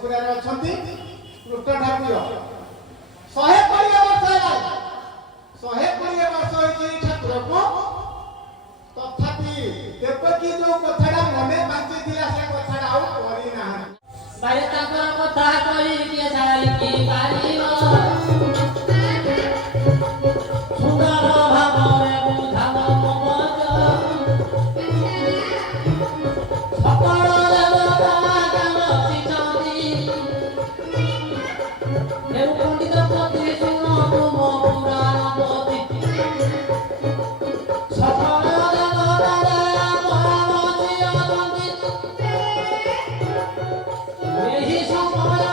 ପୁରାରେ ଅଛନ୍ତି କୃଷ୍ଣ ଠାକୁର 120 ବର୍ଷ ହେଲା 120 ବର୍ଷ ହେଇଛି ଠାକୁରକୁ ତଥାପି ଦେବକୀ ଯୋଉ କଥାଟା ମନେ ବାଞ୍ଚିଥିଲା ସେ କଥାଟା ଆଉ କରିନାହାନ୍ତି ବାରେ ତାଙ୍କର କଥା କହି କିଏ ଛାଡ଼ିକି ପାରିବ ସୁନ୍ଦର ଭାବରେ ବୁଝାବ ମଗଜ ସକଳ ଦେବତା ଗାନ ଶିଛନ୍ତି ହେଉ ପଣ୍ଡିତ ପତି ଶୁଣନ୍ତୁ ମୋ ପୁରାଣ ପତି ସକଳ ଦେବତା ମହାମତି ଅଛନ୍ତି ଏହି ସମୟ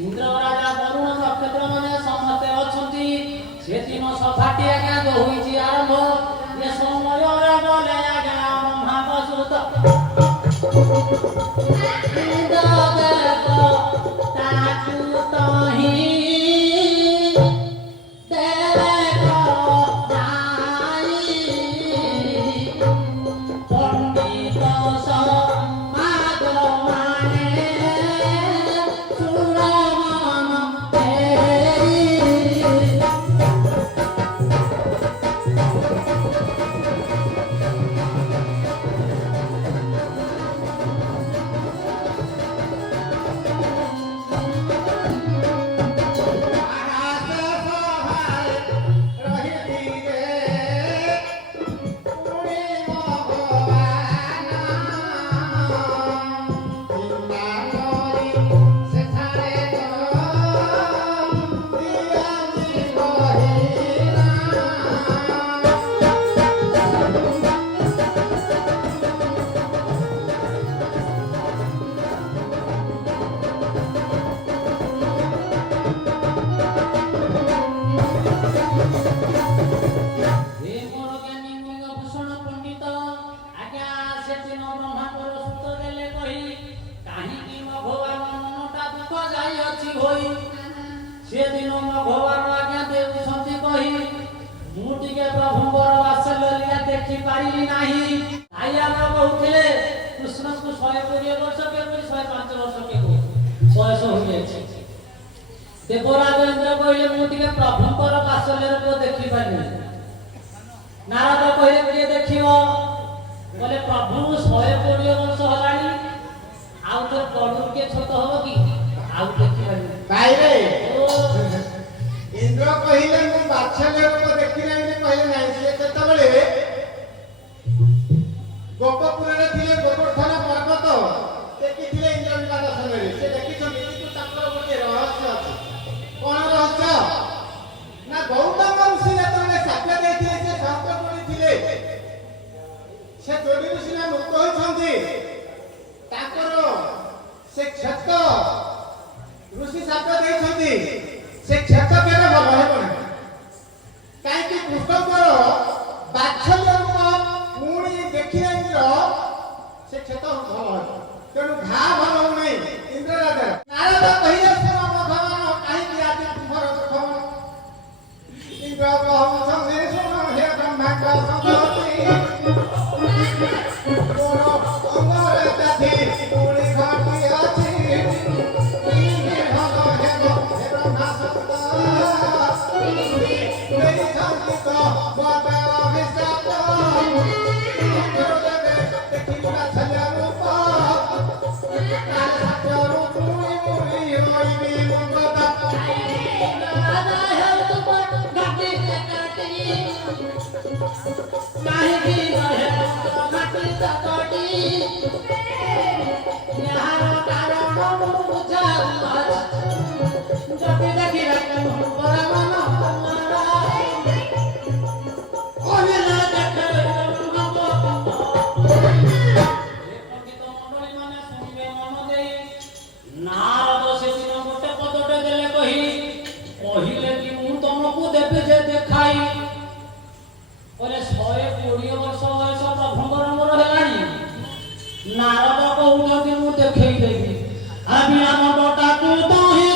इंद्र राजा वरुण नक्षत्र माने समस्ते अछंती सेदिन सभाटी आज्ञा जो होईची आरंभ ये समय रे बोले आज्ञा महाबसुत इंद्र देव ताकु तही देवराजेन्द्र कहले मुझे प्रभुंकर बासल्य रूप देखी पारि नारद कहले किए देखियो बोले प्रभु 120 वर्ष हलानी आउ तो पडू के छोट हो कि आउ देखी पारि रे इंद्र कहले मु बासल्य रूप देखी नाही कहले नाही से ततबले गोपपुर रे थिले गोवर्धन पर्वत देखि थिले इंद्र विवाद समय से देखि छ किंतु ताकर गोटे रहस्य अछि कोन रहस्य ना गौतम ऋषि जेतने साक्ष्य देथिले से संकट पडिथिले से जोडी ऋषि ना मुक्त होइछन्ती ताकर से क्षत ऋषि साक्ष्य देइछन्ती से क्षत केरे भल हेबो ना काई कि कृष्णकर बाछल्य रूप पुणी देखिले इंद्र से क्षत भल हेबो तेणु घा भल हो नै इंद्र राजा नारद कहिया से भगवान काई कि आदि तुम्हार प्रथम इंद्र बहु संगे सुनो हे ब्रह्मा का संगति कोनो अंगर दाति पुणी घाटी अछि इने भल हेबो हे ब्रह्मा सत्ता मेरी शांति को बड़ा विश्वास देखि ना छल्या रूप କାହିଁକି ନହେ ମାଟି ତକଟି ଏହାର କାରଣ ମୁଁ ବୁଝାଉଅଛି ଯଦି ଦେଖିବା ପର ମନ କହିଲେ ଦେଖେ ପଣ୍ଡିତ ମଣ୍ଡଳୀ ମାନେ ଶୁଣିବେ ମନ ଦେଇ ନାରଦ ସେଦିନ ଗୋଟେ ପଦଟେ ଦେଲେ କହିଲେ କି ମୁଁ ତମକୁ ଦେବି ଯେ ଦେଖାଇ କହିଲେ 120 ବର୍ଷ ବୟସ ପ୍ରଭୁଙ୍କର ମୋର ହେଲାଣି ନାରଦ କହୁଛନ୍ତି ମୁଁ ଦେଖେଇ ଦେବି ଅଭିରାମ ବଟାକୁ ତ ହିଁ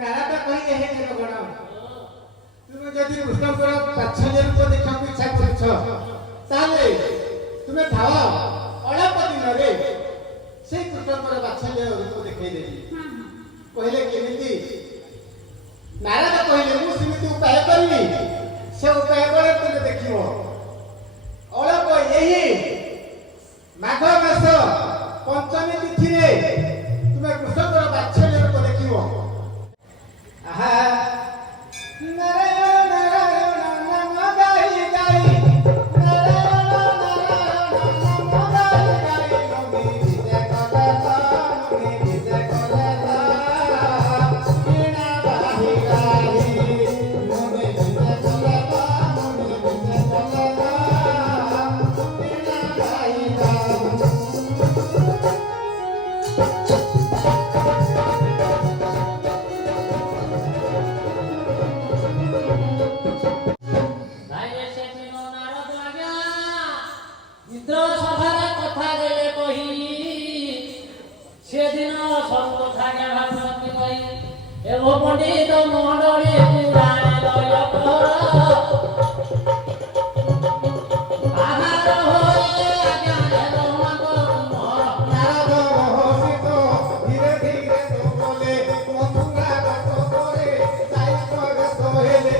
ନାରଦ କହିଲେ ହେ ଜନଗଣ ତୁମେ ଯଦି କୃଷ୍ଣଙ୍କର ବାତ୍ସଲ୍ୟ ରୂପ ଦେଖିବାକୁ ଇଚ୍ଛା କରୁଛ ତାହେଲେ ତୁମେ ଥାଅ ଅଳ୍ପ ଦିନରେ ସେଇ କୃଷ୍ଣଙ୍କର ବାତ୍ସଲ୍ୟ ରୂପ ଦେଖେଇଦେବି କହିଲେ କେମିତି ନାରଦ କହିଲେ ମୁଁ ସେମିତି ଉପାୟ କରିବି ସେ ଉପାୟ ପରେ ତୁମେ ଦେଖିବ ଅଳ୍ପ ଏହି ମାଘ ମାସ ପଞ୍ଚମୀ ତିଥିରେ ତୁମେ କୃଷ୍ଣଙ୍କର ବାତ୍ସଲ୍ୟ ରୂପ ଦେଖିବ ଆହା ନାରାୟଣ ନାରାୟଣ ନାମ ଗାଇ ଗାଇ ନାରାୟଣ ନାରାୟଣ ନାମ ଗାଇ ଗାଇ ନମି ବିଜେ କଲେ ନମି ବିଜେ କଲେ ବୀଣା ବାହି ଗାଇ ନମି ବିଜେ କଲେ ନମି ବିଜେ କଲେ ବୀଣା ବାହି ଗାଇ ଭାଇରେ ସେଦିନ ନାରଦ ଆଜ୍ଞା ମିତ୍ର ସଭାରେ କଥା ଦେଲେ ସେଦିନ ସବୁ କଥା ଆଜ୍ଞା ଭାବୁଛନ୍ତି ଏବଂ ପଣ୍ଡିତ ମଣ୍ଡଳୀ ପୁରାଣେ ଲୟ କର ଆହାର ହୋଇ ଆଜ୍ଞା ହେବ ମୋର ନାରଦ ମହର୍ଷିତ ଧୀରେ ଧୀରେ ତ ବୋଲେ ମଥୁରା ଗତ ପରେ ଯାଇ ପ୍ରଗତ ହେଲେ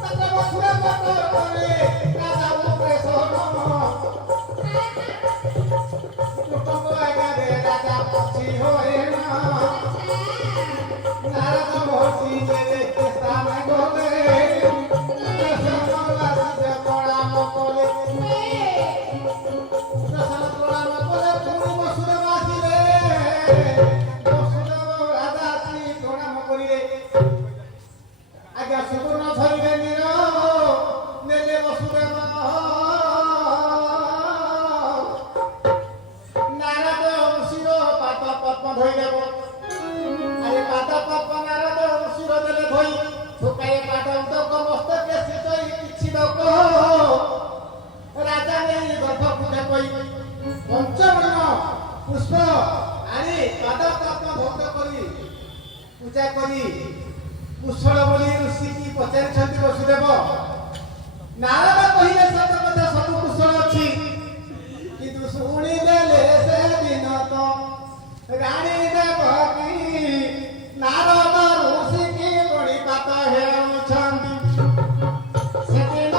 ତାଙ୍କ ମଥୁରା ଗତ ପରେ ରାଜା ଉଗ୍ରେଶ୍ୱର କୃଷ୍ଣଙ୍କ ଆଗରେ ରାଜା ପଛି ହୋଏ ନା ନାରଦ ମହର୍ଷି ଦେଲେ ସ୍ଥାନ ଗଲେ ଉଗ୍ରେଶ୍ୱର ରାଜା ପ୍ରଣାମ କଲେ ଆଜ୍ଞା ସୁବର୍ଣ୍ଣ ଧରିବେ ନୀର ନେଲେ ବସୁଦେବ ନାରଦ ଋଷିର ପାଦ ପଦ୍ମ ଧୋଇଦେବ ଆରେ ପାଦ ପଦ୍ମ ନାରଦ ଋଷିର ଦେଲେ ଧୋଇ ଶୁକାଏ ପାଦ ଉଦକ ମସ୍ତକେ ସିଚଇ କିଛି ଲୋକ ରାଜା ନେଇ ଗର୍ଭ ପୂଜା କହି ପଞ୍ଚବର୍ଣ୍ଣ ପୁଷ୍ପ ଆଣି ପାଦ ପଦ୍ମ ଧୌତ କରି ପୂଜା କରି କୁଶଳ ବୋଲି ଋଷିକି ପଚାରିଛନ୍ତି ବସୁଦେବ ନାରଦ କହିଲେ ସତ କଥା ସବୁ କୁଶଳ ଅଛି କିନ୍ତୁ ଶୁଣିଦେଲେ ସେଦିନ ତ ରାଣୀ ଦେବକୀ ନାରଦ ଋଷିକି ବଳିପାତ ହେଉଛନ୍ତି ସେଦିନ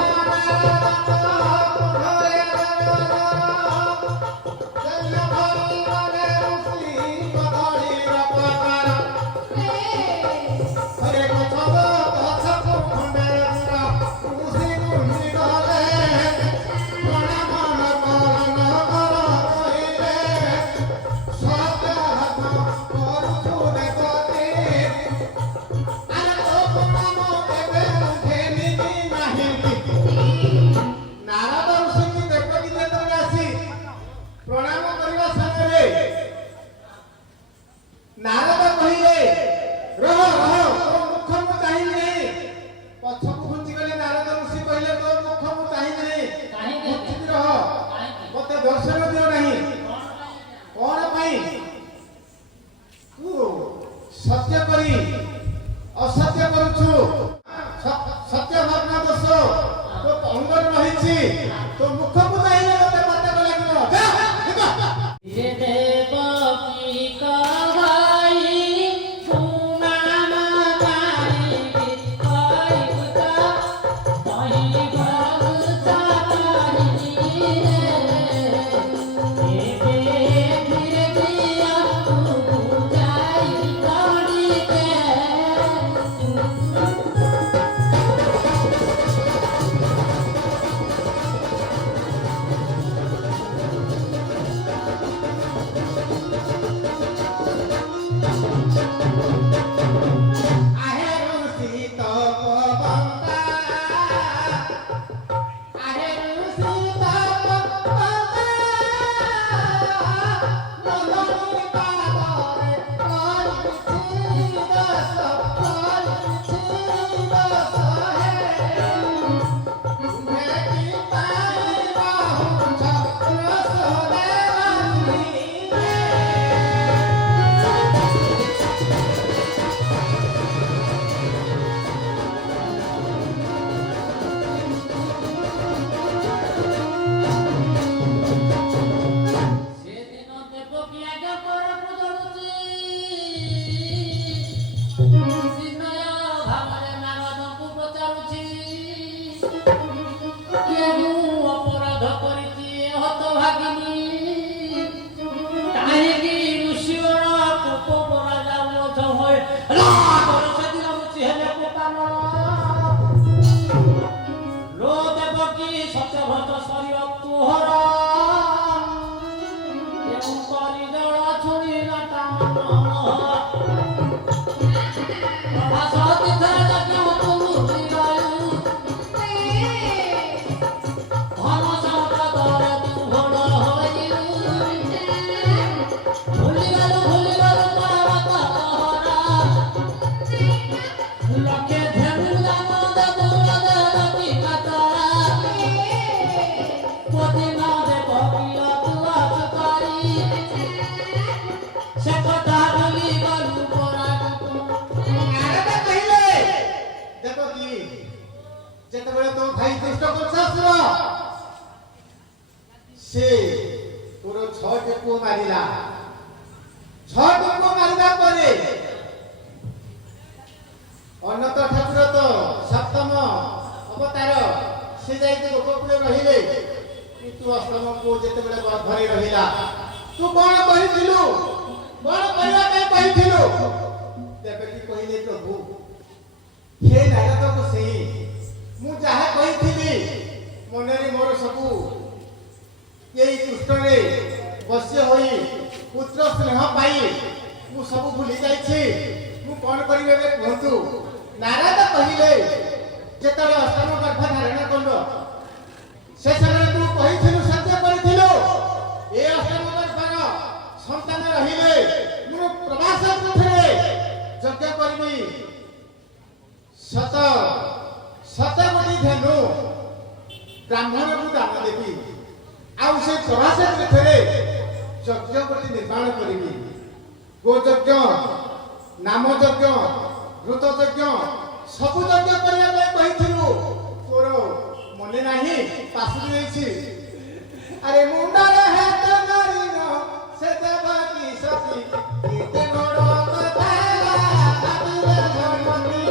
Hare Krishna ଦର୍ଶନ ଦିଅ ନାହିଁ କଣ ପାଇଁ ତୁ ସତ୍ୟ କରି ଅସତ୍ୟ କରୁଛୁ ସତ୍ୟ ଭାବନା ଦୋଷ ତୋ ଅଙ୍ଗରେ ରହିଛି ତୋ ମୁଖକୁ ଚାହିଁଲେ ମତେ ପାତକ ଲାଗିବ ଯା, ଯିବ। ये देवकी कहाई सुनाम गाई गीताई गुता तही भगता तारी ये धीरे दिया तू जाई गाड़ी के आहेरु सीत पवंता आहेरु सीत पवंता मनोनि पादरे करिछि दस हे तुम्हें की पाई बाहु छत्र सोदेवनी ସେଦିନ ଦେବକୀ ଆଜ୍ଞା କରକୁ ଜଳୁଛି ବିନୟ ଭାବରେ ନାରଦଙ୍କୁ ପଚାରୁଛି କେଉଁ ଅପରାଧ କରିଛି ଏ ହତଭାଗିନୀ କାହିଁକି ଋଷିଗଣ କୋପ କରାଯାଉଅଛ ହୋଇ ସେଦିନ ରୁଚି ହେଲେ କୋପାନ लो देवकी सत्यव्रत शरीर तुहर କେଉଁ କରି ଜଳ ଛୁଣିଲା ପ୍ରଭାସ ତୀର୍ଥରେ ଯଜ୍ଞ ତୁମୁତି ଗଲୁ ଧନ ସମ୍ପଦରେ ତୁ ଭୋଳ ହୋଇଲୁ ଭୁଲିଗଲୁ ପରବତ ତୋହରା ଲକ୍ଷେ ଧେନୁ ଦାନ ଦେବୁ ଦେବକୀ କାତରା ପତିନା ଦେବକୀ ଅତୁଆଚ କରି ସେ କଥା ଭୁଲିଗଲୁ ପରାଗତ ନାରଦ କହିଲେ ଦେବକୀ ଯେତେବେଳେ ତୋ ଭାଇ ଦୁଷ୍ଟ କରୁଶାସୁର ସେ ତୋର ଛଅଟି ପୁଅ ମାରିଲା ଛଅଟି ପୁଅ ମାରିବା ପରେ ଅନନ୍ତ ଠାକୁର ତ ସପ୍ତମ ଅବତାର ସେ ଯାଇକି ଗୋପପୁରେ ରହିଲେ କିନ୍ତୁ ଅଷ୍ଟମ ପୁଅ ଯେତେବେଳେ ଗର୍ଭରେ ରହିଲା ତୁ କଣ କହିଥିଲୁ କଣ କରିବା ପାଇଁ କହିଥିଲୁ ଦେବକୀ କହିଲେ ପ୍ରଭୁ ହେ ନାରଦ ଗୋସାଇଁ ମୁଁ ଯାହା କହିଥିଲି ମନରେ ମୋର ସବୁ ଏଇ କୃଷ୍ଣରେ ବଶ୍ୟ ହୋଇ ପୁତ୍ର ସ୍ନେହ ପାଇ ମୁଁ ସବୁ ଭୁଲି ଯାଇଛି ମୁଁ କଣ କରିବି ଏବେ କୁହନ୍ତୁ ନାରଦ କହିଲେ ଯେତେବେଳେ ଅଷ୍ଟମ ଗର୍ଭ ଧାରଣ କଲ ସେ ସମୟରେ ତୁ କହିଥିଲୁ ସତ୍ୟ କରିଥିଲୁ ଏ ଅଷ୍ଟମ ଗର୍ଭର ସନ୍ତାନ ରହିଲେ ମୁଁ ପ୍ରବାସ ପୃଥ୍ୱୀରେ ଯଜ୍ଞ କରିବି ଶତ କୋଟି ଧେନୁ ବ୍ରାହ୍ମଣକୁ ଦାନ ଦେବି ଆଉ ସେ ପ୍ରବାସ ପୃଥ୍ୱୀରେ ଯଜ୍ଞ କୋଟି ନିର୍ମାଣ କରିବି ଗୋଯଜ୍ଞ ନାମ ଯଜ୍ଞ ଋତ ଯଜ୍ଞ ସବୁ ଯଜ୍ଞ କରିବା ପାଇଁ କହିଥିଲୁ ତୋର ମନେ ନାହିଁ ପାଶୁରି ଯାଇଛି ଆରେ ମୁଣ୍ଡରେ ହାତ ମାରିନ ସେ ଦେବକୀ ସତୀ କେତେ ବଡ଼ କଥା ଭାବିଲେ ଧର୍ମୀ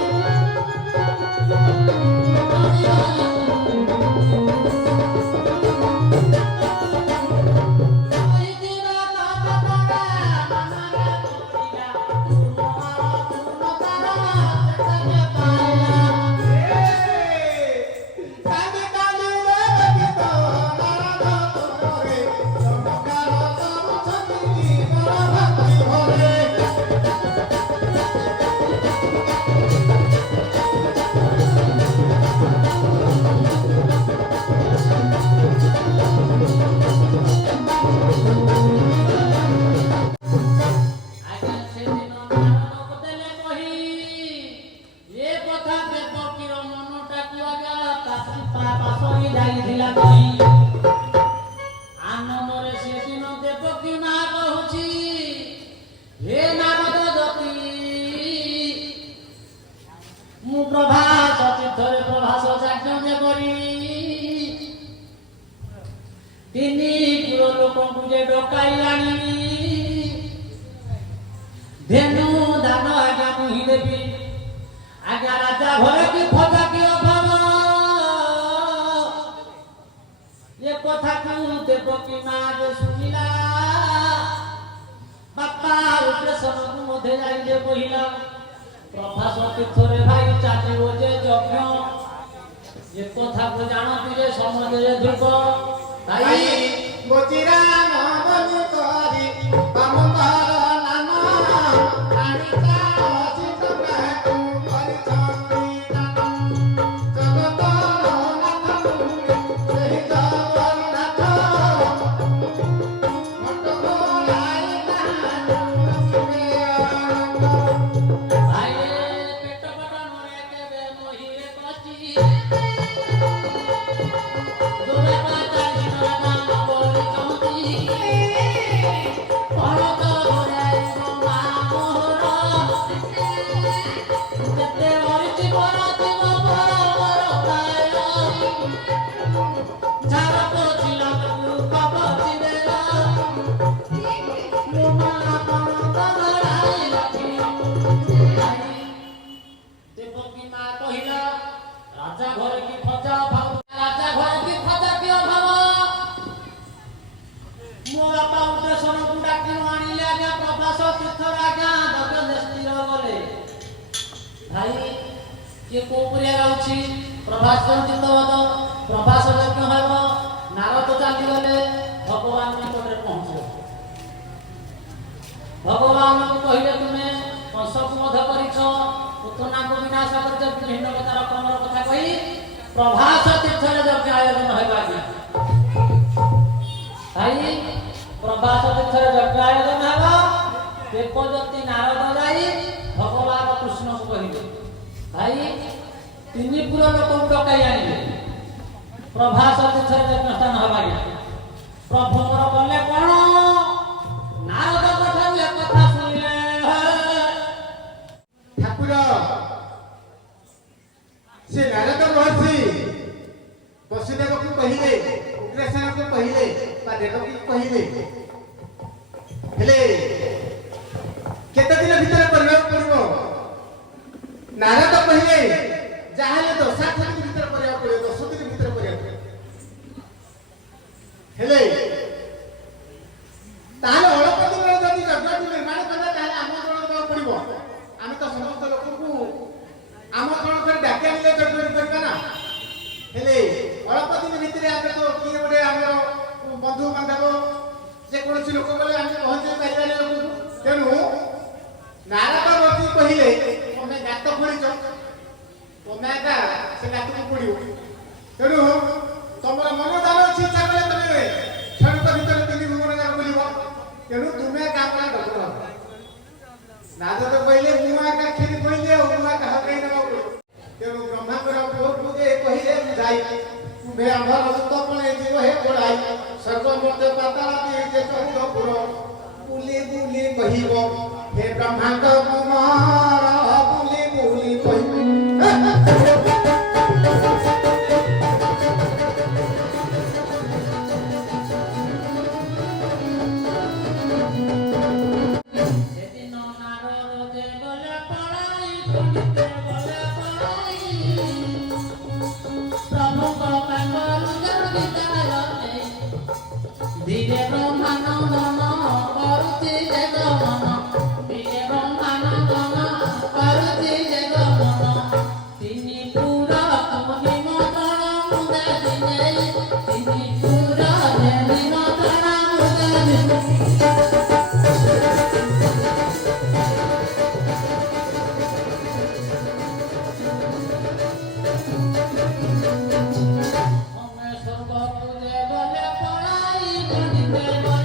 କାଲି କାଲି ଦେବକୀ ତ ନାରଦ ତିନି ପୁର ଲୋକଙ୍କୁ ଯେ ଡକାଇ ଆଣିବି ଧେନୁ ଦାନ ଆଜ୍ଞା ମୁହିଁ ଦେବି ଆଜ୍ଞା ରାଜା ଘରେ କି ଖୋଜା କି ଅଭାବ ଏ କଥାକୁ ଦେବକୀ ମା ଯେ ଶୁଣିଲା ବାପା ଉପରେଶନକୁ ମଧ୍ୟ ଯାଇ ଯେ କହିଲା ପ୍ରଭାସ ତୀର୍ଥରେ ଭାଇ ଚାଲିବ ଯେ ଯଜ୍ଞ ଏ କଥାକୁ ଜାଣନ୍ତି ଯେ ସମାଜରେ ଧୂପ ଭାଇ ଗୋଚିରା ନମନି କରି ବାମବାର ନାମ ଆଣିତା ଅଛି ତମକୁ କରିଛନ୍ତି ଦାନ ଜଗତ ନାଥ ସେହି ଜଗନ୍ନାଥ ମଟ ଗୋଳାଇ ଭାଇ ପେଟ ପଟନରେ କେବେ ମହିରେ କଚି ଦୋରେ ବାଜାଇ ନରାନା ବଳି କହୁଛି ପରତ ଗୋରାଇ ମା ମୋହର ଯେତେ ଅରିଛି ବରତି ମୋ ବର ପ୍ରାୟ ଝାର ପୋଛିଲା ତାକୁ କବଚି ଦେଲା ମୋ ମା ପରତ ଗୋରାଇ ଦେବକୀ ମା କହିଲା ରାଜା ଘରେ କି ଖଜା ଅଭାବ ରାଜା ଘରେ କି ଖଜା କି ଅଭାବ ମୋ ବାପା ଉଦ୍ଦେଶନକୁ ଡାକି ଆଣିଲେ ଆଜ୍ଞା ପ୍ରଭାସ ତୀର୍ଥରେ ଆଜ୍ଞା ଯଜ୍ଞ ସ୍ଥିର ଗଲେ ଭାଇ କିଏ କୋଉ ପରିଆ ଯାଉଛି ପ୍ରଭାସ ଚିତ୍ତବଦ ପ୍ରଭାସ ଯଜ୍ଞ ହେବ ନାରଦ ଚାଲିଗଲେ ଭଗବାନ ନିକଟରେ ପହଞ୍ଚିଲେ ଭଗବାନଙ୍କୁ କହିଲେ ତୁମେ କଂସକୁ ମଧ୍ୟ କରିଛ ପୁତନାଙ୍କୁ ବିନାଶ କରିଛ ବିଭିନ୍ନ ପ୍ରକାର ରକମର କଥା କହି ପ୍ରଭାସ ତୀର୍ଥରେ ଯଜ୍ଞ ଆୟୋଜନ ହେବ ଆଜ୍ଞା ଭାଇ ପ୍ରଭାସ ତୀର୍ଥରେ ଯଜ୍ଞ ଆୟୋଜନ ହେବ ଦେବଦତ୍ତୀ ନାରଦ ଯାଇ ଭଗବାନ କୃଷ୍ଣଙ୍କୁ କହିଲେ ଭାଇ ତିନି ପୁର ଲୋକଙ୍କୁ ଡକାଇ ଆଣିଲେ ପ୍ରଭାସ ତୀର୍ଥରେ ଯଜ୍ଞ ସ୍ଥାନ ହେବ ଆଜ୍ଞା ପ୍ରଭୁଙ୍କର କଲେ କଣ ନାରଦଙ୍କ ଠାରୁ ଏ କଥା ଶୁଣିଲେ ଠାକୁର ସେ ନାରଦ ମହର୍ଷି ବସୁଦେବକୁ କହିଲେ ଉଗ୍ରସେନକୁ କହିଲେ ବା ଦେବକୀକୁ କହିଲେ ହେଲେ କେତେ ଦିନ ଭିତରେ କରିବାକୁ ପଡିବ ନାରଦ କହିଲେ ଯାହାହେଲେ 10 ଦିନ ଭିତରେ କରିବାକୁ ପଡିବ 10 ଦିନ ଭିତରେ କରିବାକୁ ପଡିବ ହେଲେ ତାହେଲେ ଅଳ୍ପ ଦିନରେ ଯଦି ଯଜ୍ଞଟି ନିର୍ମାଣ କରିବା ତାହେଲେ ଆମନ୍ତ୍ରଣ ଦେବାକୁ ପଡିବ ଆମେ ତ ସମସ୍ତ ଲୋକଙ୍କୁ ଆମନ୍ତ୍ରଣ କରି ଡାକି ଆଣିଲେ ଯଜ୍ଞ କରିବା ନା ହେଲେ ଅଳ୍ପ ଦିନ ଭିତରେ ଆମେ ତ କିଏ ଗୋଟେ ଆମର ବନ୍ଧୁ ବାନ୍ଧବ ଯେକୌଣସି ଲୋକ ଗଲେ ଆମେ ପହଞ୍ଚେଇ ପାରିବାନି ଲୋକଙ୍କୁ ତେଣୁ ନାରଦ ମୂର୍ତ୍ତି କହିଲେ ତମେ ଗାତ ଖୋଳିଛ ତମେ ଏକା ସେ ଗାତକୁ ପଡିବ ତେଣୁ ତମର ମନ ଦାନ ଅଛି ଇଚ୍ଛା କଲେ ତମେ କ୍ଷଣକ ଭିତରେ 3 ଭୁବନ ଯାକ ବୁଲିବ ତେଣୁ ତୁମେ କାମ ଡକ୍ଟର ନାରଦ କହିଲେ ମୁଁ ଏକା କ୍ଷୀରି କହିଲେ ଆଉ ମୁଁ ଏକା ହକେଇ ନେବାକୁ ପଡିବ ତେଣୁ ବ୍ରହ୍ମାଙ୍କର ପୁଅକୁ ଯେ କହିଲେ ବୁଝାଇ ତୁମେ ଆମର ଉତ୍ତପଣେ ଯିବ ହେ ପଡ଼ାଇ ସ୍ୱର୍ଗ ମଧ୍ୟ ପାତାଳ ଯେ 14 ପୁର ବୁଲି ବୁଲି କହିବ ହେ ବ୍ରହ୍ମାଙ୍କ କୁମାର ବୁଲି ବୁଲି କହିବ ସେଦିନ ନାରଦ ଯେ ଗଲେ ପଳାଇ ପଣ୍ଡିତେ ଗଲେ ପଳାଇ ପ୍ରଭୁଙ୍କ ପାଖରୁ ଜଗିତାର ଧୀରେ ବ୍ରହ୍ମାନନ୍ଦନ କରୁଛି ଯେ ଗମନ ଧୀରେ ବ୍ରହ୍ମାନନ୍ଦନ କରୁଛି ଯେ ଗମନ ତିନି ପୁର ନିମନ୍ତ୍ରଣ ମୁଦା ଦିନେ ତିନି ପୁର ନିମନ୍ତ୍ରଣ ମୁଦା ଦିନେ Om Eswar Bhakti Devale Palai Pandite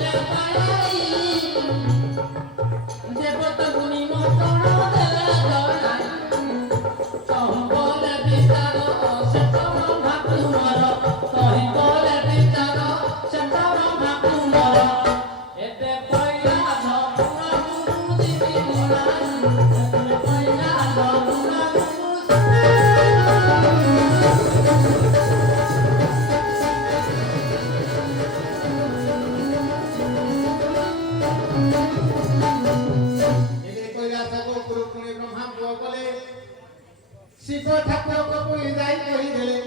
Shiva ଠାକୁରଙ୍କ ପୁଣି ଯାଇ କହିଦେଲେ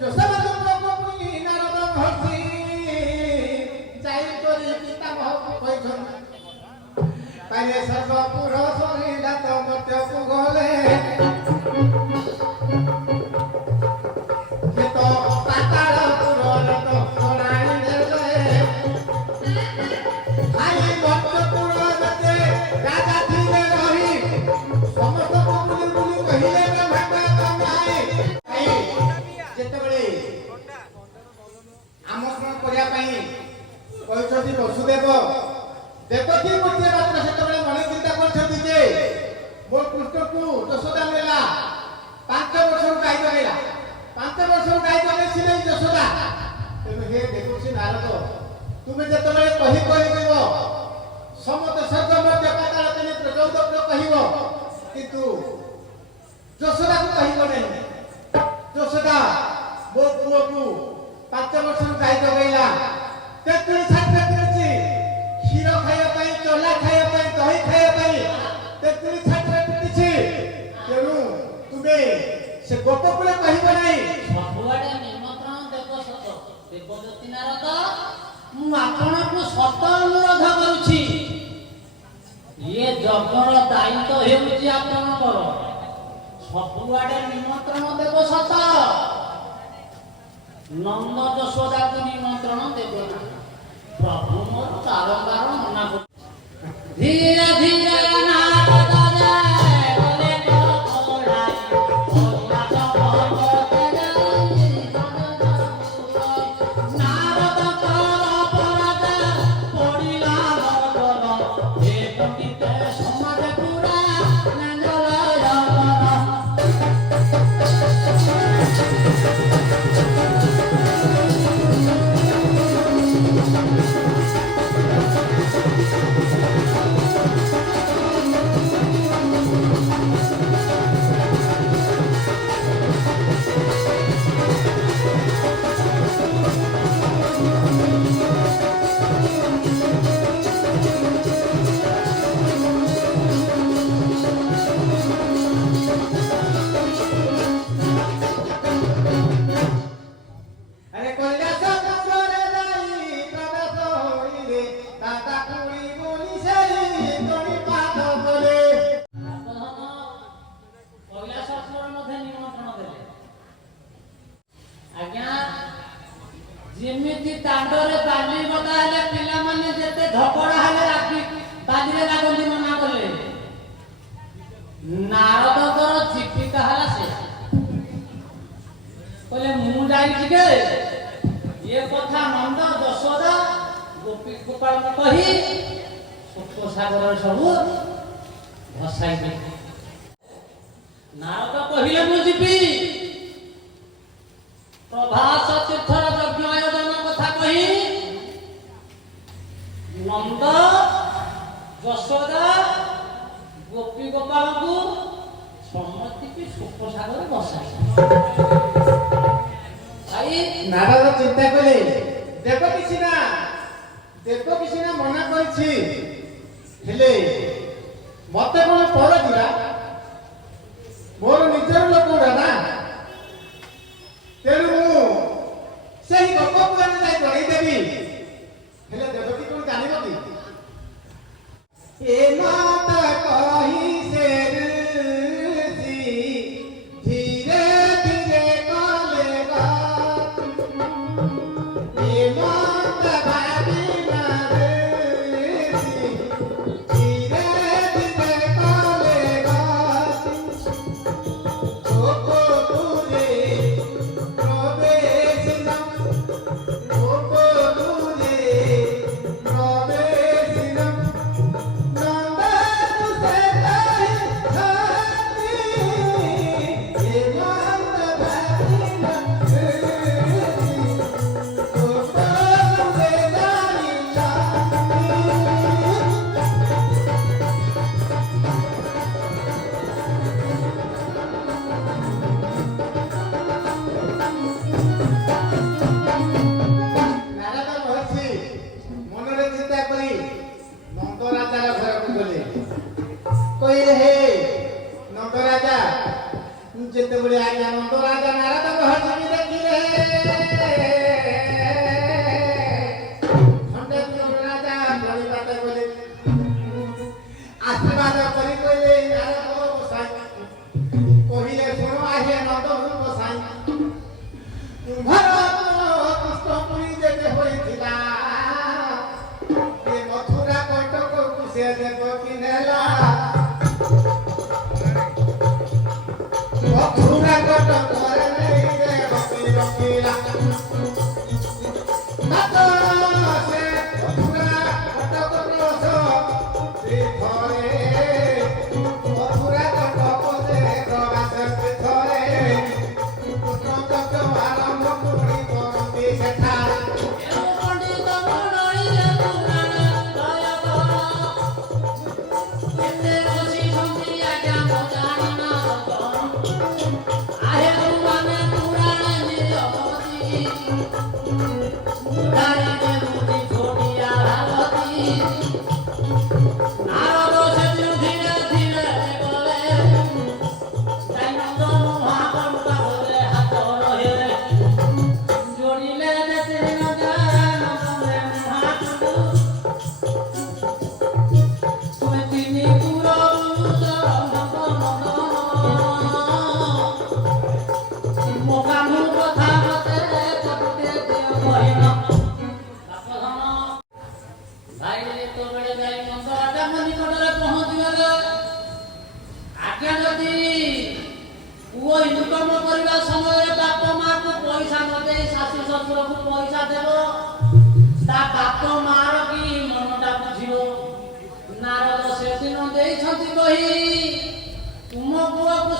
ଯଶୋଦାଙ୍କ ପୁଣି ନାରଦ ମହର୍ଷି ଯାଇ କରି ପିତାମହକୁ କହିଛନ୍ତି ପାଇଲେ ସର୍ବପୁର ଶୁଣିଲା ତ ମର୍ତ୍ତ୍ୟକୁ ଗଲେ ସେ ତ ପାତାଳପୁରର ତ ଜଣାଇ ଦେଲେ ଭାଇ ମର୍ତ୍ତ୍ୟପୁର ଯେତେ ରାଜା ଥିଲେ ରହି ସମସ୍ତଙ୍କୁ ବୁଲି ବୁଲି କହିଲେ ଯେତେବେଳେ ଆମନ୍ତ୍ରଣ କରିବା ପାଇଁ କହିଛନ୍ତି ବସୁଦେବ ଦେବକୀ ଗୋଟିଏ ମାତ୍ର ସେତେବେଳେ ମନେ ଚିନ୍ତା କରିଛନ୍ତି ଯେ ମୋ କୃଷ୍ଣକୁ ଯଶୋଦା ନେଲା 5 ବର୍ଷରୁ ଗାଈ ଜଗେଇଲା 5 ବର୍ଷରୁ ଗାଈ ଜଗେଇଥିଲେ ଯଶୋଦା ତେଣୁ ହେ ଦେଖୁଛି ନାରଦ ତୁମେ ଯେତେବେଳେ କହିବ ସମସ୍ତ ସ୍ୱର୍ଗ ମଧ୍ୟ ପାତାଳ ତିନି ଚୌଦକୁ କହିବ କିନ୍ତୁ ଯଶୋଦାକୁ କହିବ ନାହିଁ ଯଶୋଦା ମୋ ପୁଅକୁ 5 ବର୍ଷରୁ ଗାଈ ଜଗେଇଲା 33 ଷାଠିଏ ପିଟିଛି କ୍ଷୀର ଖାଇବା ପାଇଁ ଚଲା ଖାଇବା ପାଇଁ ଦହି ଖାଇବା ପାଇଁ 33 ଷାଠିଏ ପିଟିଛି ତେଣୁ ତୁମେ ସେ ଗୋପକୁଳେ କହିବ ନାହିଁ ସବୁଆଡେ ନିମନ୍ତ୍ରଣ ଦେବ ସତ ଦେବଦତ୍ତୀ ନାରଦ ମୁଁ ଆପଣଙ୍କୁ ସତ ଅନୁରୋଧ କରୁଛି ଇଏ ଯଜ୍ଞର ଦାୟିତ୍ୱ ହେଉଛି ଆପଣଙ୍କର ସବୁଆଡେ ନିମନ୍ତ୍ରଣ ଦେବ ସତ ନନ୍ଦ ଯଶୋଦାକୁ ନିମନ୍ତ୍ରଣ ଦେବ ନା ପ୍ରଭୁ ମୋର ବାରମ୍ବାର ମନା କରୁ ଧୀରେ ଧୀରେ ନାରଦ ଯାଏ ଗଲେ ଗୋପଳାଇ ଯେମିତି ଦାଣ୍ଡରେ ବାଲି ବଦା ହେଲେ ପିଲାମାନେ ଯେତେ ଝଗଡ଼ା ହେଲେ ରାତି ବାଲିରେ ଲାଗନ୍ତି ମନା କଲେ ନାରଦଙ୍କର ଜୀବିକା ହେଲା ସେ କହିଲେ ମୁଁ ଯାଇଛି ଯେ ଏ କଥା ନନ୍ଦ ଯଶୋଦା ଗୋପୀ ଗୋପାଳଙ୍କୁ କହି ସପ୍ତସାଗରରେ ସବୁ ଭସାଇବେ ନାରଦ କହିଲେ ମୁଁ ଯିବି ପ୍ରଭାସ ତୀର୍ଥର ଯଜ୍ଞ ଆୟୋଜନ କଥା କହି ନନ୍ଦ ଯଶୋଦା ଗୋପୀ ଗୋପାଳଙ୍କୁ ସମସ୍ତିକି ସପ୍ତସାଗରରେ ବସାଇ ନାରଦ ଚିନ୍ତା କଲେ ଦେବକୀ ସିନା ମନା କରିଛି ହେଲେ ମତେ କଣ ପର ଯିବା ମୋର ନିଜର ଲୋକ ନା ତେଣୁ ମୁଁ ସେହି ଗୋପକୁ ଯାଇ ଜଣେଇଦେବି ହେଲେ ଦେବକୀ କଣ ଜାଣିବ କି ଏ ମାତା କହି ସେ ଧୀରେ ଧୀରେ କଲେ ଏ ମାତା ଭାବି ନା ଧୀରେ ଧୀରେ କଲେ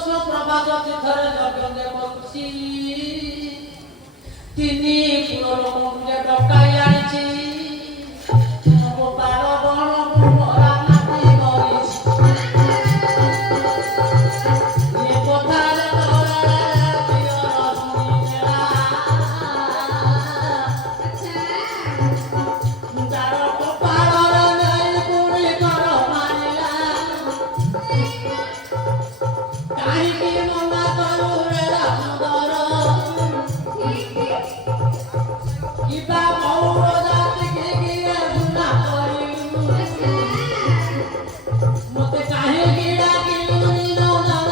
କୃଷ୍ଣ ପ୍ରଭାତ ତୀର୍ଥରେ ଯଜ୍ଞ କରୁଛି ତିନି କୁଳ ଲୋକଙ୍କୁ ଡକାଇ ଆଣିଛି ଗୋପାଳ ବଣକୁ ମରା ନାତି କରିଛି ଏ କଥାରେ ତୋରା ପ୍ରିୟର ଶୁଣିଲା ତାର କପାଳର ନେଇ ପୁଣି କର ମାରିଲା କାହିଁକି ମନା କରୁ ରେ ଦାମୋଦର କିବା ମଉର ଜାତିକି କିଏ ଘୃଣା କରିଲୁ ମୋତେ କାହିଁକି ଡାକିଲୁନି ନନ୍ଦନ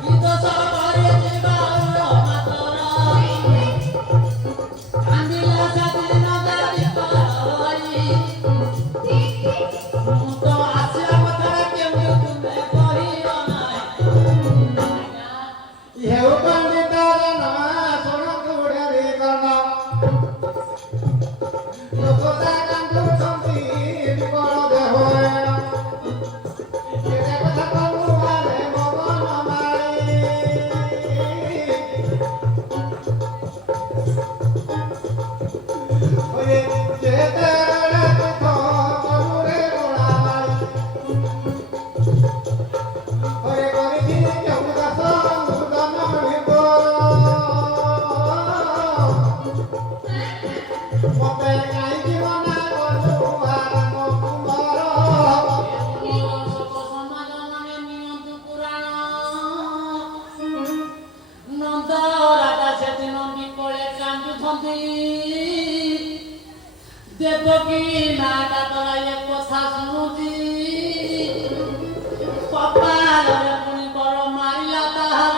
କି ଦୋଷ କରିଛି ବାଉର ମାତର କାନ୍ଦିଲା ସେଦିନ ଦେବି କରଇ ମୁଁ ତ ଆସିବା କଥାରେ କେଉଁ ତୁମେ କହିଲ ନାହିଁ ହେଉ ପଣ୍ଡିତର ନାଁ ଶୁଣ କୁଡ଼ରେ କର୍ଣ୍ଣ ଲୋକଟା କାନ୍ଦୁଛନ୍ତି ବିକଳ ଦେହରେ କେତେ କଥା କହୁଆରେ ମଗନ ମାଳି ଓଏ ଯେତେବେଳେ ଦୁଃଖ କରୁରେ ଗୋଳା ମାଳି ଓରେ କରିଥିଲି କେଉଁ ଦାସ ନୂତନ ଢିପ ମୋତେ କାହିଁକି ମନା କଲୁ ଆରମ୍ଭ କୁମାର ସମାଜ ମାନେ ନିଅନ୍ତୁ ପୁରାଣ ନନ୍ଦ ରାଜା ସେଦିନ ବିକଳେ କାନ୍ଦୁଛନ୍ତି ଦେବକୀ ମାତା ତଳେ ଏ କଥା ଶୁଣୁଛି କପାଳରେ ପୁଣି ବର ମାରିଲା ତାହାର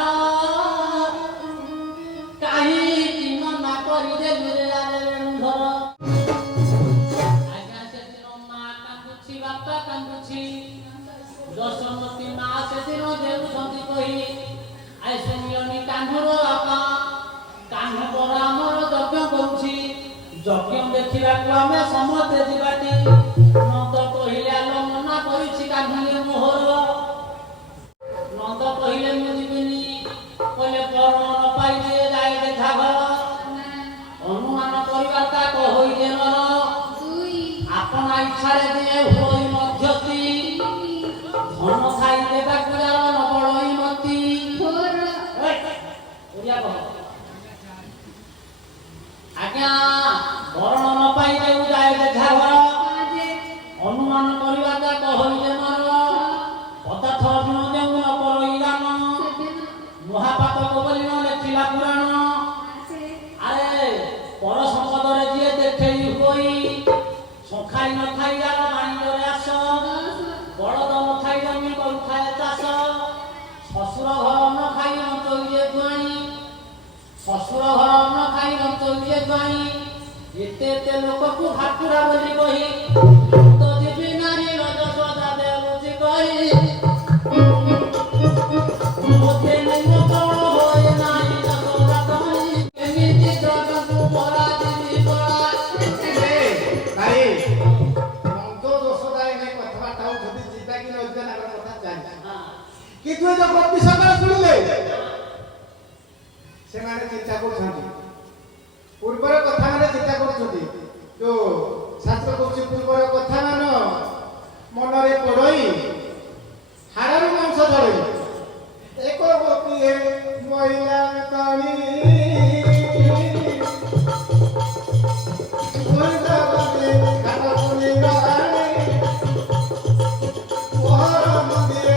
କାହିଁକି ମନା କରିଦେଲୁ ରେ ରେଣୁଧର ଆଜ୍ଞା ସେଦିନ ମା କାନ୍ଦୁଛି ବାପା କାନ୍ଦୁଛି ଦଶମତୀ ମା ସେଦିନ ଦେଉଛନ୍ତି କହି ଆଇ ଶୁଣିଲନି କାହ୍ନୁର ବାପା କାହ୍ନୁ ବର ଆମର ଯଜ୍ଞ କରୁଛି ଯଜ୍ଞ ଦେଖିବାକୁ ଆମେ ସମସ୍ତେ ଯିବାଟି ନନ୍ଦ କହିଲେ ଆଲୋ ମନା କରିଛି କାହ୍ନୁଏ ମୋହର ନନ୍ଦ କହିଲେ ମୁଁ ଯିବିନି କହିଲେ କର୍ମ ନ ପାଇଲେ ଯାଇ ଦେଖା ଘର ଅନୁମାନ କରିବା ତା କହିଲେ ନର ଆପଣା ଇଚ୍ଛାରେ ଦିଏ ହୋଇ ମଧ୍ୟସ୍ଥି ଧନ ଖାଇ ଦେବାକୁ ଯାଅ ନ ବଳଇ ମତି ଓଡ଼ିଆ କହ ଆଜ୍ଞା ବରଣ ନ ପାଇଲେ ଯାଏ ଦେଖା ଘର ଅନୁମାନ କରିବା ତା କହିଲେ ନର ପଦାର୍ଥ ଅର୍ଜୁନ ଦେଉ ନ କରଇ ଗାନ ମହାପାତକ ବୋଲି ନ ଲେଖିଲା ପୁରାଣ ଆରେ ପର ସମ୍ପଦରେ ଯିଏ ଦେଖେଇ ହୋଇ ସଖାଇ ନ ଖାଇ ଯାର ବାଣିଜ୍ୟରେ ଆସ ବଳଦ ନ ଖାଇ ଜମି କରୁଥାଏ ଚାଷ ଶ୍ୱଶୁର ଘର ନ ଖାଇ ଅଞ୍ଚଳିଏ ଜ୍ୱାଇଁ ଶ୍ୱଶୁର ଘର ନ ଖାଇ ଅଞ୍ଚଳିଏ ଜ୍ୱାଇଁ ଏତେ ଏତେ ଲୋକକୁ ହାତୁରା ବୋଲି କହି ତ ଯିବି ନାରୀ ରଜ ସଦା ଦେଉଛି କହି ମୋତେ ନିମନ୍ତ୍ରଣ ହୋଇ ନାହିଁ ଦଶରା କହି କେମିତି ଜଗକୁ ବରା ଦିଦି ବରା ଭାଇ ମନ୍ଦ ଦୋଷ ଦାଇ ନାଇଁ କଥାବାର୍ତ୍ତା ହଉଛନ୍ତି ଚିନ୍ତା କି ନଯିବା ତାଙ୍କର କଥା ଜାଣିଛି କିନ୍ତୁ ଏ ଯୋଉ ଗତି ସକାଳ ଶୁଣିଲେ ସେମାନେ ଚିନ୍ତା କରୁଛନ୍ତି ପୂର୍ବର କଥା ମାନେ ଚିନ୍ତା କରୁଛନ୍ତି ଯୋଉ ଶାସ୍ତ୍ର କହୁଛି ପୂର୍ବର କଥା ମାନ ମନରେ ପଡ଼ଇ ହାଡ଼ରୁ ମାଂସ ଝଡ଼ଇ ଏକ ଗୋଟିଏ ମହିଳା ତଣି ମନ୍ଦିରେ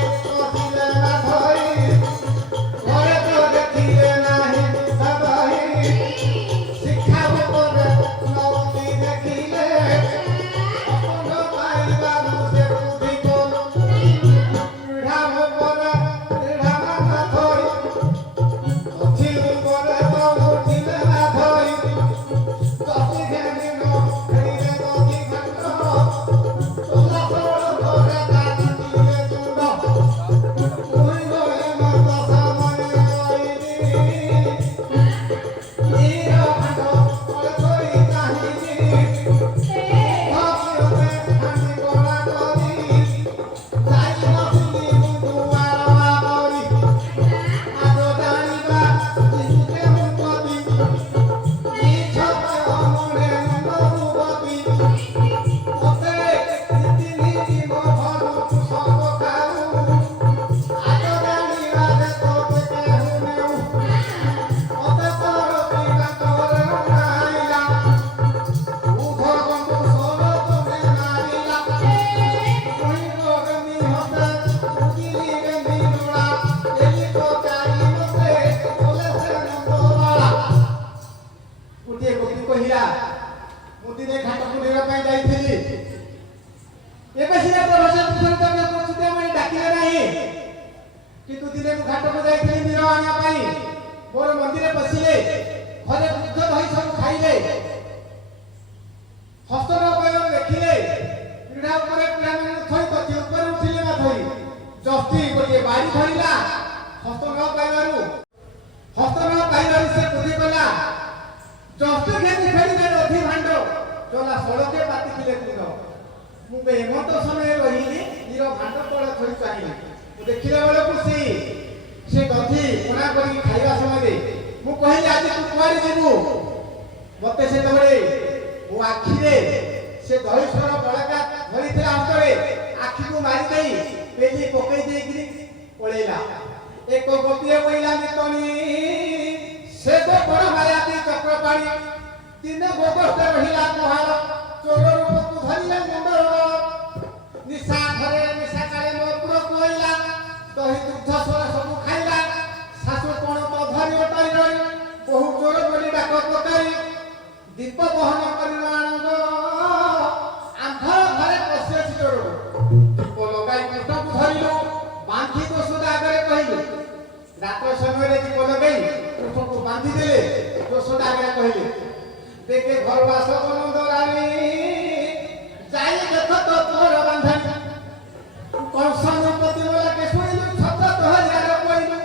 ଷଷ୍ଠୀ ଘେନି ଫେରିଲେ ଅଧି ଭାଣ୍ଡ ଚଲା ସଡ଼କେ ପାତିଥିଲେ କୁଣ୍ଡ ମୁଁ ଏମନ୍ତ ସମୟ ରହିଲି ନିର ଭାଣ୍ଡ ତଳେ ଥୋଇ ଚାହିଁଲି ଦେଖିଲା ବେଳକୁ ସେ ଗନ୍ଧି କୋଣା କରିକି ଖାଇବା ସମୟରେ ମୁଁ କହିଲି ଆଜି ତୁ କୁଆଡ଼େ ଯିବୁ ମତେ ସେତେବେଳେ ମୋ ଆଖିରେ ସେ ଦହିଶ୍ୱର ବଳକା ଧରିଥିଲା ଅନ୍ତରେ ଆଖିକୁ ମାରିଦେଇ ପେଲି ପକେଇ ଦେଇକିରି ପଳେଇଲା ଏକ ଗୋଟିଏ ମହିଳା ମିତଣୀ ସେ ତ ବଡ଼ ମାୟାବୀ ଚକ୍ରପାଣି ଦିନେ ଗୋଗସ୍ତେ ରହିଲା କୁହାର ଚୋର ରୂପକୁ ଧରିଲେ ମୁଣ୍ଡ ନିଶା ଘରେ ନିଶା କାଳେ ମୋ ପୁଅ କହିଲା ଦହି ଦୁଗ୍ଧ ସ୍ୱର ସବୁ ଖାଇଲା ଶାଶୁ କଣ ତ ଧରି ଅଟାଇ ରହି ବହୁ ଚୋର ବୋଲି ଡାକ ପକାଇ ଦୀପ ବହନ କରିବ ଆନନ୍ଦ ଆନ୍ଧର ଘରେ ପଶି ଅଛି ଚୋର ଦୀପ ଲଗାଇ କୃଷ୍ଣକୁ ଧରିଲୁ ବାନ୍ଧି ଦୋଷଦ ଆଗରେ କହିଲୁ ରାତ୍ର ସମୟରେ ଦୀପ ଲଗାଇ କୃଷ୍ଣକୁ ବାନ୍ଧିଦେଲେ ଦୋଷଦ ଆଗରେ କହିଲେ ଦେଖେ ଘରୁ ଆସ ନନ୍ଦରାଣୀ ଯାଇ ଦେଖ ତ ତୋର ବାନ୍ଧି କଂସନପତି ବୋଲାକେ ଶୁଣିଲୁ ଛତ୍ର ତୋହରିଆର କହିଲୁ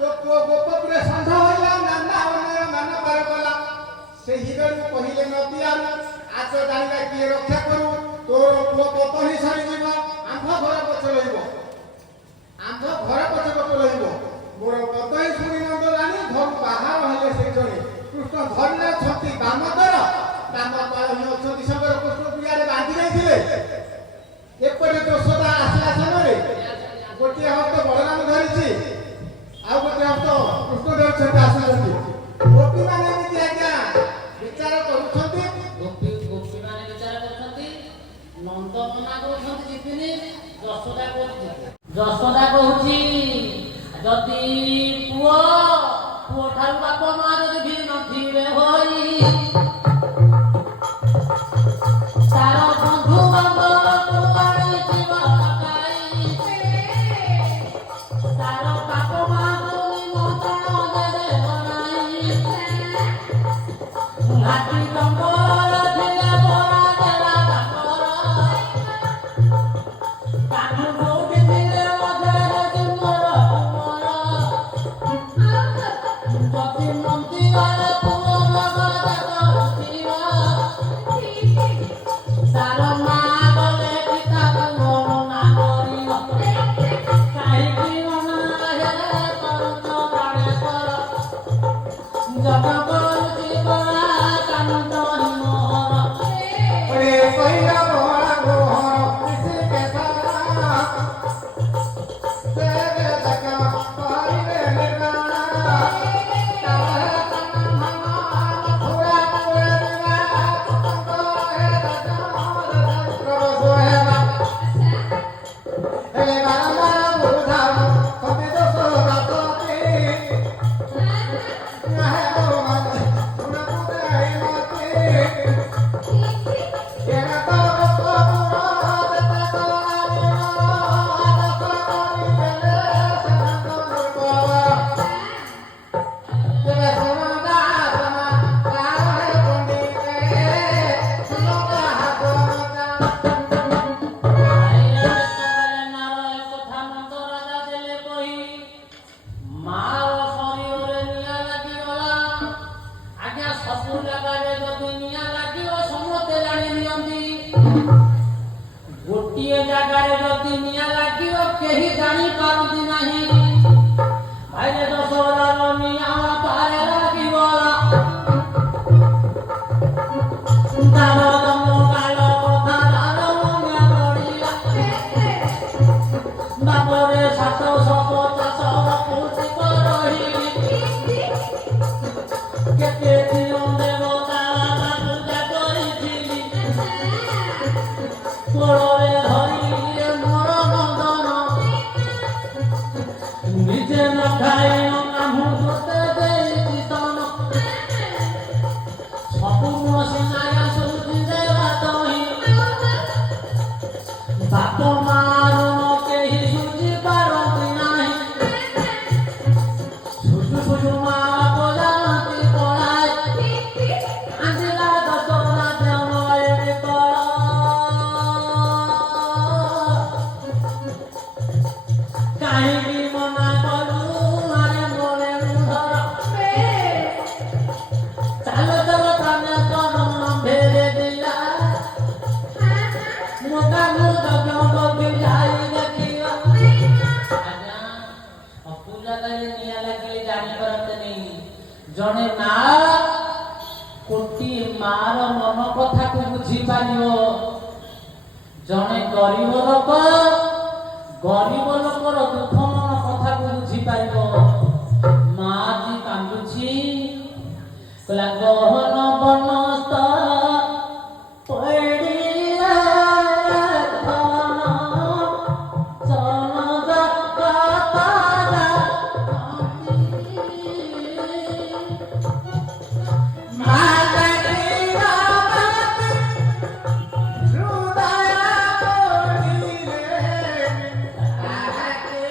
ତୋ ପୁଅ ଗୋପପୁରେ ଷଣ୍ଢ ହୋଇଲା ନାନା ଅନ୍ୟ ମାନବାର କଲା ସେ ହିରଣୀ କହିଲେ ନଦିଆରୁ ଆଜ ଜାଣିବା କିଏ ରକ୍ଷା କରୁ ତୋର ପୁଅ ପତ ହିଁ ସରିଯିବ ଆମ୍ଭ ଘର ପଛ ରହିବ ଆମ୍ଭ ଘର ପଛ ପଛ ରହିବ ମୋର ପତ ହିଁ ଶୁଣି ନନ୍ଦରାଣୀ ଘରୁ ବାହାର ହେଲେ ସେ ଜଣେ କୃଷ୍ଣ ଧରିଲେ ଅଛନ୍ତି ବାମଦର ବାମପାଳ ହିଁ ଅଛନ୍ତି ଶଙ୍କର କୃଷ୍ଣ ପ୍ରିୟାରେ ବାନ୍ଧି ଦେଇଥିଲେ ଏପରି ଦୋଷଟା ଆସିଲା ସମୟରେ ଗୋଟିଏ ହସ୍ତ ବଳରାମ ଧରିଛି ଆଉ ଗୋଟିଏ ହସ୍ତ କୃଷ୍ଣ ଧରିଛନ୍ତି ଆସୁଛନ୍ତି ଗୋପୀମାନେ ଏମିତି ଆଜ୍ଞା ବିଚାର କରୁଛନ୍ତି ଗୋପୀମାନେ ବିଚାର କରୁଛନ୍ତି ନନ୍ଦ ମନା କରୁଛନ୍ତି ଯିବିନି ଯଶୋଦା କହୁଛି ଯଦି ପୁଅ ଠାରୁ ବାପ ମା ଯଦି ଭିନ୍ନ ନଥିବେ ହୋଇ ତାର ବନ୍ଧୁ ବାନ୍ଧବ କୁଆଡିଥିବ କାଇ ତାର ବାପ ମାଙ୍କୁ ନିମନ୍ତ୍ରଣ ଦେବେ ନାହିଁ ଘାଟି ଜଙ୍ଗଲ ଥିଲେ ବରା ଦେଲା ତାଙ୍କର କାହ୍ନୁ ଯୋଉଠି ଥିଲେ ମଧ୍ୟରେ ତୁମର ଯଦି ମନ୍ଦିରରେ ପୁଅ ଭଗତ କରୁଥିବ ତାର ମା ଗଲେ ପିତାକୁ ମନା କରିବ କାହିଁକି ମନା ହେଲେ କରୁଛ ପ୍ରାଣେଶ୍ୱର ଜଗ କରୁଛି ବଳା କାନ୍ତ ମୋର ଓରେ କହିଲା ବଳା ଗୋହର କିଛି କେସରା ଦେବେ ଦେଖ କରିବେ ନିର୍ମାଣ ଗୋଟିଏ ଜାଗାରେ ଯଦି ନିଆଁ ଲାଗିବ କେହି ଜାଣିପାରନ୍ତି ନାହିଁ ଭାଇରେ ଯଶୋଦାର ନିଆଁ ପାରେ ଲାଗିଗଲା ତାର ଦମ କାଳ କଥା ତାର ମନେ ପଡ଼ିଲା ବାପରେ 750 କୌଶିକ ରହିଲି କେତେ ଦିନ ଦେବତା ପୂଜା କରିଥିଲି କୋଳରେ ଧରିଲେ ମୋର ନନ୍ଦନ ନିଜେ ନ ଖାଇ ମୁଁ ତୋତେ ଦେଇଛି ତନ ସବୁ ମୋ ସିନାୟା ଶୁଛି ଦେବା ତହିଁ ବାପ ମାର କେହି ଶୁଝି ପାରନ୍ତି ନାହିଁ ଶୁଝୁ ଶୁଝୁ ମା ବୋଲାନ୍ତି ପଳାଏ ଆଞ୍ଜିଲା ଦଶରା ଦେବ ଏଠି କଳ କାହିଁକି ମନା କଲୁ ଆରେ ମାର ମନ କଥାକୁ ବୁଝିପାରିବ। ଜଣେ ଗରିବ ଲୋକ ଲୋକର ଦୁଃଖ ମନ କଥାକୁ ବୁଝିପାରିବ। ମା ଆଜି କାନ୍ଦୁଛି, କହିଲା ଗହନ ବନସ୍ତ ପଡ଼ିଲା ଧନ ଚନକା ପାତାଲା ମା କାଟିଲା ହୃଦୟ ପଡ଼ିଲେ ତାହାକେ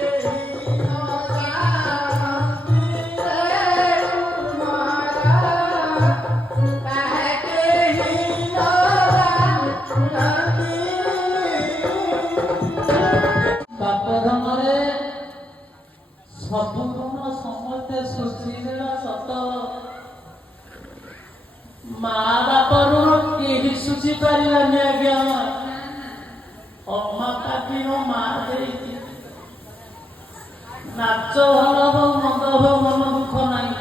ବାପ ଧନରେ ସବୁ ଗୁଣ ସମସ୍ତେ ସୁଝିଦେବା ସତ, ମା ବାପ ଋଣ କେହି ସୁଝି ପାରିଲାନି ଆଜ୍ଞା। ଅମାତା ଦିନ ମା ଦେଇଛି, ନାଚ ଭଲ ହଉ ମନ୍ଦ ହଉ ମନ ଦୁଃଖ ନାହିଁ।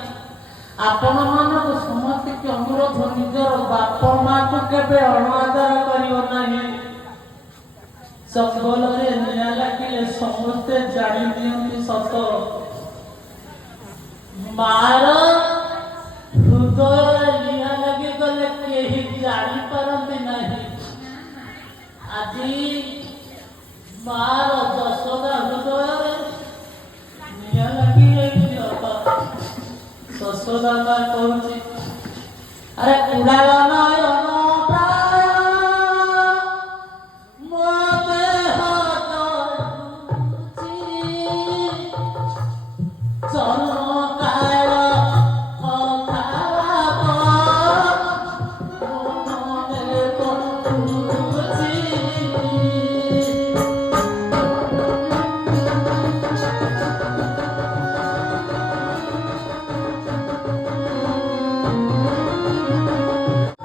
ଆପଣ ମାନଙ୍କୁ ସମସ୍ତଙ୍କୁ ଅନୁରୋଧ, ନିଜର ବାପ ମାକୁ କେବେ ଅଣାଦର କରିବ ନାହିଁ। ଜଙ୍ଗଲରେ ନିଆଁ ଲାଗିଲେ ସମସ୍ତେ ଜାଣି ଦିଅନ୍ତି ସତ, ମାର ହୃଦୟରେ ନିଆଁ ଲାଗିଗଲେ କେହି ଜାଣିପାରନ୍ତି ନାହିଁ। ଆଜି ମାର ଯଶୋଦା ହୃଦୟରେ ନିଆଁ ଲାଗିଯାଇଛି। ଯଶୋଦା ମା କହୁଛି, ଆରେ କୁଡ଼ାଳ ନୟନ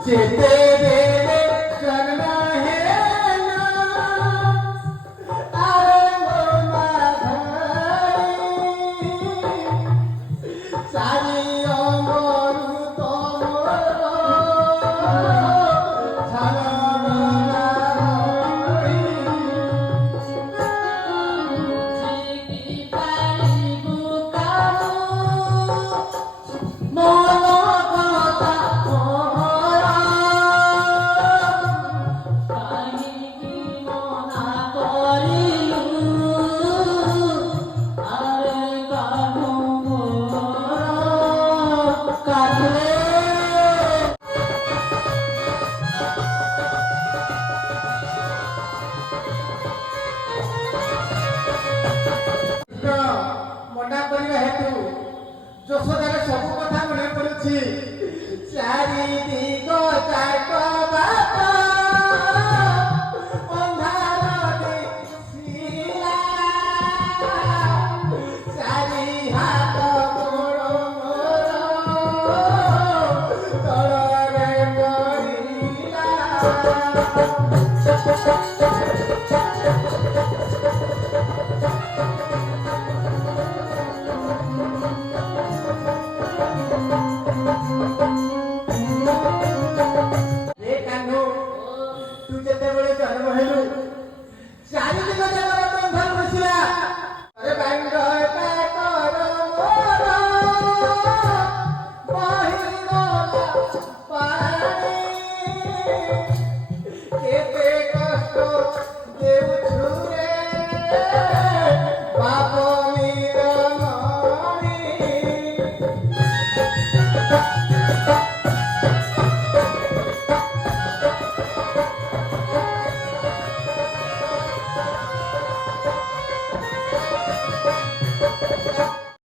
যেতে দেবে জন্ম হেলা আরে গো মাধাই সারি অঙ্গরু তোমর ছাড়া ମନା କରିବା ହେତୁ ଯଶୋଦାର ସବୁ କଥା ମନେ ପଡୁଛି। ଚାରି ଦିଗ ଚାକ